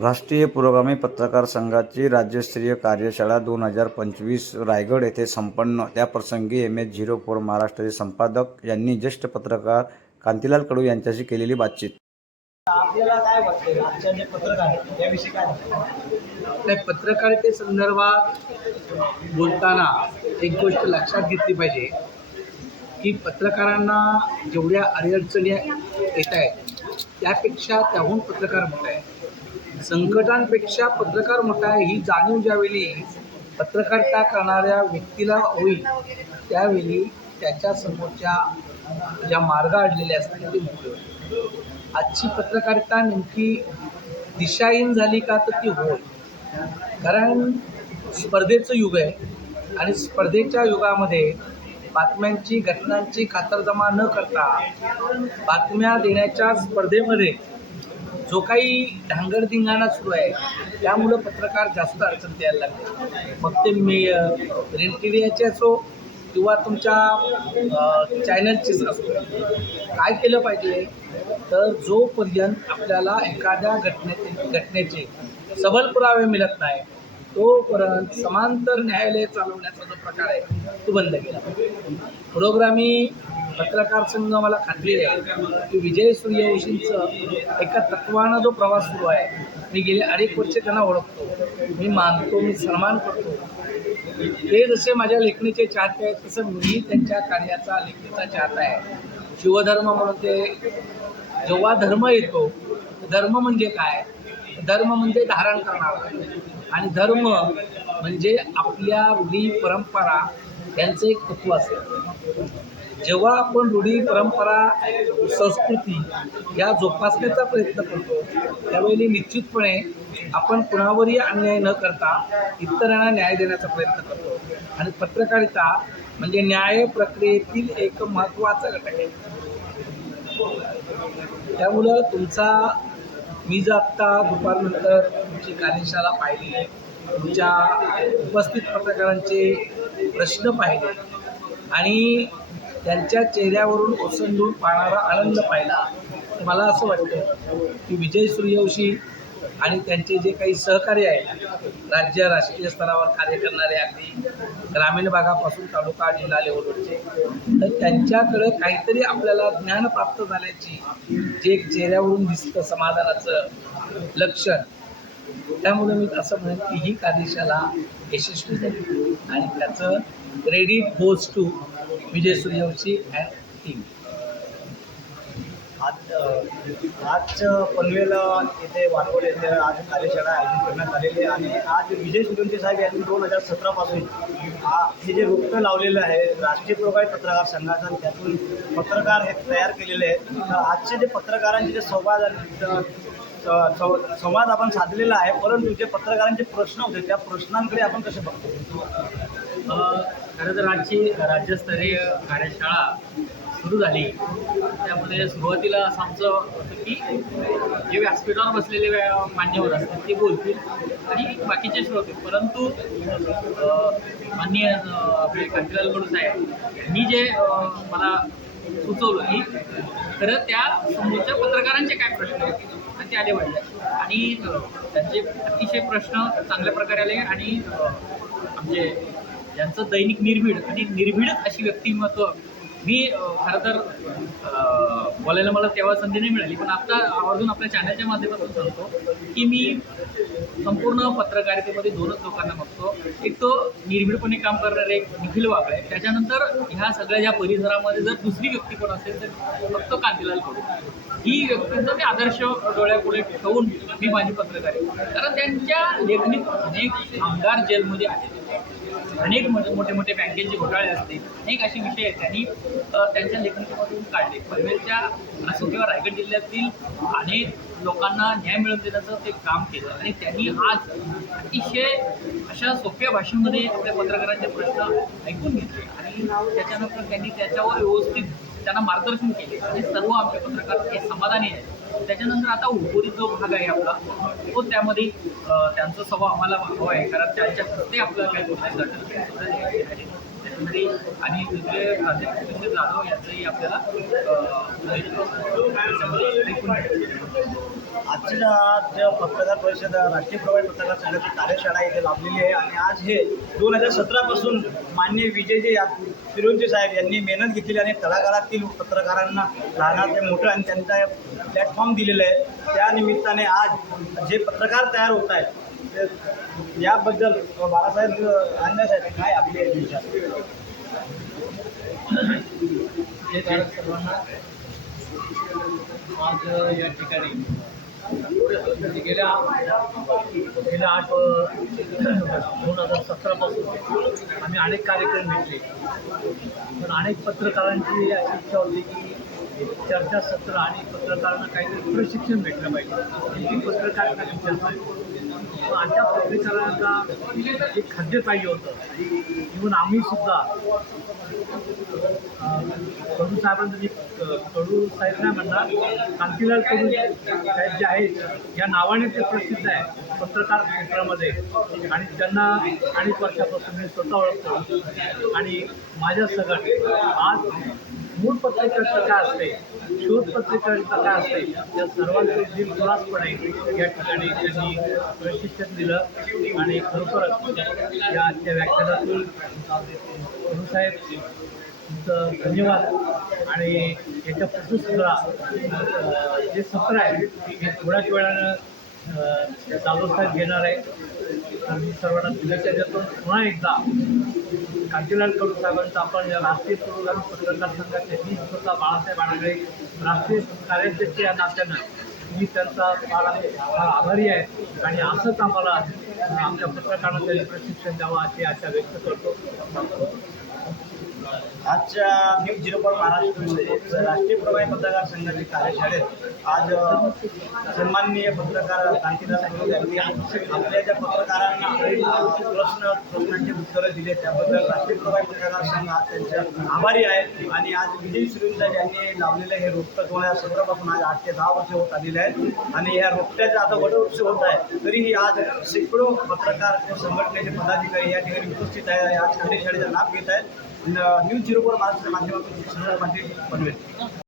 राष्ट्रीय पुरोगामी पत्रकार संघाची राज्यस्तरीय कार्यशाळा दोन हजार पंचवीस रायगड येथे संपन्न. त्याप्रसंगी एम एच झिरो फोर महाराष्ट्राचे संपादक यांनी ज्येष्ठ पत्रकार कांतीलाल कडू यांच्याशी केलेली बातचीत. आपल्याला काय वाटतं आजच्या जे पत्रकार आहेत याविषयी काय वाटतं त्या पत्रकारितेसंदर्भात बोलताना एक गोष्ट लक्षात घेतली पाहिजे की पत्रकारांना जेवढ्या अडीअडचणी येत आहेत त्यापेक्षा त्याहून पत्रकार मोठा आहे संकटांपेक्षा पत्रकार मोठा आहे ही जाणीव ज्यावेळी पत्रकारिता करणाऱ्या व्यक्तीला होईल त्यावेळी त्याच्या समोरच्या ज्या मार्ग अडलेले असतील ते मोकळे आजची पत्रकारिता नेमकी दिशाहीन झाली का तर ती होय. कारण स्पर्धेचं युग आहे आणि स्पर्धेच्या युगामध्ये बातम्यांची घटनांची खातरजमा न करता बातम्या देण्याच्या स्पर्धेमध्ये जो काही धांगडधिंगाणा सुरू आहे त्यामुळं पत्रकार जास्त अडचण द्यायला लागले. मग ते मे प्रिंट मीडियाचे असो किंवा तुमच्या चॅनलचेच असो. काय केलं पाहिजे? तर जोपर्यंत आपल्याला एखाद्या घटनेचे घटनेचे सबल पुरावे मिळत नाही तोपर्यंत समांतर न्यायालय चालवण्याचा जो प्रकार आहे तो बंद केला प्रोग्रामी पत्रकार संघ मला खात्री आहे की विजय सूर्यवंशींचं एका तत्वानं जो प्रवास सुरू आहे मी गेले अनेक वर्ष त्यांना ओळखतो. मी मानतो मी सन्मान करतो. ते जसे माझ्या लेखणीचे चाहते आहेत तसं मी त्यांच्या कार्याचा लेखणीचा चाहता आहे. शिवधर्म म्हणून ते जेव्हा धर्म येतो धर्म म्हणजे काय? धर्म म्हणजे धारण करणार. आणि धर्म म्हणजे आपल्या रूढी परंपरा यांचं एक तत्व असेल. जेव्हा आपण रूढी परंपरा संस्कृती या जोपासण्याचा प्रयत्न करतो त्यावेळी निश्चितपणे आपण कुणावरही अन्याय न करता इतरांना न्याय देण्याचा प्रयत्न करतो. आणि पत्रकारिता म्हणजे न्याय प्रक्रियेतील एक महत्त्वाचा घटक आहे. त्यामुळं तुमचा मी जर आत्ता दुपारनंतर तुमची कार्यशाळा पाहिली तुमच्या उपस्थित पत्रकारांचे प्रश्न पाहिले आणि त्यांच्या चेहऱ्यावरून ओसंडून पाहणारा आनंद पाहिला. मला असं वाटतं की विजय सूर्यवंशी आणि त्यांचे जे काही सहकार्य आहेत राज्य राष्ट्रीय स्तरावर कार्य करणारे अगदी ग्रामीण भागापासून तालुका जिल्हा लेवलवरचे तर त्यांच्याकडं काहीतरी आपल्याला ज्ञान प्राप्त झाल्याची जे एक चेहऱ्यावरून दिसतं समाधानाचं लक्षण त्यामुळे मी असं म्हणेन की ही कार्यशाला यशस्वी झाली. आणि त्याचं credit goes to Vijay Suryavanshi and team आज आज पनवेल येथे वानवड येथे आज कार्यशाळा आयोजित करण्यात आलेली आहे आणि आज विजय सूर्यवंशी साहेब यांनी दोन हजार सतरापासून हे जे वृत्त लावलेलं आहे राष्ट्रीय प्रोगाय पत्रकार संघाचा त्यातून पत्रकार हे तयार केलेले आहेत. तर आजचे जे पत्रकारांचे जे संवाद आणि संवाद आपण साधलेला आहे परंतु जे पत्रकारांचे प्रश्न होते त्या प्रश्नांकडे आपण कसे बघतो? खरं तर आजची राज्यस्तरीय कार्यशाळा सुरू झाली. त्यामध्ये सुरुवातीला असं आमचं होतं की जे व्यासपीठावर बसलेले व्या- मान्यवर असतात ते बोलतील आणि बाकीचे श्रोते परंतु माननीय आपले कांतीलाल गडू साहेब यांनी जे मला सुचवलं की खरं त्या समोरच्या पत्रकारांचे काय प्रश्न आहेत तर ते आले वाटले आणि त्यांचे अतिशय प्रश्न चांगल्या प्रकारे आले आणि आमचे यांचं दैनिक निर्भीड आणि निर्भीड अशी व्यक्तिमत्व मी खरं तर बोलायला मला तेव्हा संधी नाही मिळाली पण आता आवर्जून आपल्या चॅनलच्या माध्यमातून सांगतो की मी संपूर्ण पत्रकारितेमध्ये दोनच लोकांना बघतो. एक तो निर्भीडपणे काम करणारे एक निखिल वागळे आहे त्याच्यानंतर ह्या सगळ्या ज्या परिसरामध्ये जर दुसरी व्यक्ती पण असेल तर फक्त कांतीलाल करू ही व्यक्तींचा मी आदर्श डोळ्यापुढे ठेवून मी माझी पत्रकारी कारण त्यांच्या लेखणीत अनेक आमदार जेलमध्ये आलेले अनेक मोठे मोठे मोठे बँकेचे घोटाळे असतील अनेक असे विषय आहेत त्यांनी त्यांच्या लेखणीमधून काढले. पनवेलच्या असो किंवा रायगड जिल्ह्यातील अनेक लोकांना न्याय मिळवून देण्याचं ते काम केलं. आणि त्यांनी आज अतिशय अशा सोप्या भाषेमध्ये आपल्या पत्रकारांचे प्रश्न ऐकून घेतले. आणि त्याच्यानंतर त्यांनी त्याच्यावर व्यवस्थित त्यांना मार्गदर्शन केले. आणि सर्व आमचे पत्रकार हे समाधानी आहेत. त्याच्यानंतर आता उर्वरित जो भाग आहे आपला तो त्यामध्ये त्यांचा स्वभाव आम्हाला हवा आहे. कारण त्यांच्या हस्ते आपल्याला काही गोष्टी त्याच्यामध्ये आणि दुसरे प्राध्यापक जाधव यांचंही आपल्याला म्हणजे आजची आजच्या आज पत्रकार परिषद राष्ट्रीय प्रवाही पत्रकार संघाची कार्यशाळा इथे लाभलेली आहे आणि आज हे दोन हजार सतरापासून मान्य विजयजी या फिरोंजी साहेब यांनी मेहनत घेतलेली आणि तळागाळातील पत्रकारांना राहणार ते मोठं आणि त्यांचा प्लॅटफॉर्म दिलेलं आहे. त्या निमित्ताने आज जे पत्रकार तयार होत आहेत ते- याबद्दल बाळासाहेब आणण्यासाठी काय आपले विचार सर्वांना. आज या ठिकाणी गेल्या गेल्या आठ दोन हजार सतरापासून आम्ही अनेक कार्यक्रम घेतले पण अनेक पत्रकारांची अशी इच्छा होती की चर्चासत्र आणि पत्रकारांना काहीतरी प्रशिक्षण भेटलं पाहिजे. ही पत्रकारिता आहे अशा पत्रकारांना एक खाद्य पाहिजे होतं. इव्हन आम्ही सुद्धा कडू साहेबांचं जे कडू साहेब नाही म्हणणार कांतीलाल कडू साहेब जे आहेत या नावाने ते प्रसिद्ध आहे पत्रकार क्षेत्रामध्ये. आणि त्यांना अनेक वर्षापासून मी स्वतः ओळखतो. आणि माझ्या सगळं आज मूळ पत्रकारिता काय असते. शोध पत्रकारिता काय असते. या सर्वांचे दिलखुलासपणे या ठिकाणी त्यांनी प्रशिक्षण दिलं आणि खरोखरच या आजच्या व्याख्यानातून गुरुसाहेब साहेब तुमचं धन्यवाद. आणि याच्यापासून सुद्धा जे सत्र आहे हे थोड्याच वेळानं अं, चालू साहेब घेणार आहे. मी सर्वांना शुभेच्छा देतो. पुन्हा एकदा कांतीलाल कडू साहेबांचा आपण राष्ट्रीय पुरोगामी पत्रकार संघाचे मी स्वतः बाळासाहेब आणागळे राष्ट्रीय कार्याध्यक्ष या नात्यानं मी त्यांचा फार फार आभारी आहे. आणि असंच आम्हाला आमच्या पत्रकारांना प्रशिक्षण द्यावं अशी आशा व्यक्त करतो. आजच्या न्यूज झिरो पॉईंट महाराष्ट्र राष्ट्रीय प्रवाही पत्रकार संघाची कार्यशाळेत आज सन्माननीय पत्रकार कांतीदास यांनी आपल्या ज्या पत्रकारांना प्रश्न प्रश्नांची उत्तरं दिले त्याबद्दल राष्ट्रीय प्रवाही पत्रकार संघ आज त्यांच्या आभारी आहे. आणि आज विजय सुरेंद्र यांनी लावलेलं हे रोपटं दोन हजार सतरापासून आज आठ ते दहा वर्ष होत आलेले आहेत. आणि या रोपट्याचं आता वटवृक्ष होत आहे. तरीही आज शेकडो पत्रकार संघटनेचे पदाधिकारी या ठिकाणी उपस्थित आहे आज कार्यशाळेचा लाभ घेत आहेत. न्यूज झिरो फोर महाराष्ट्राच्या माध्यमातून सर्व पाटील पनवेल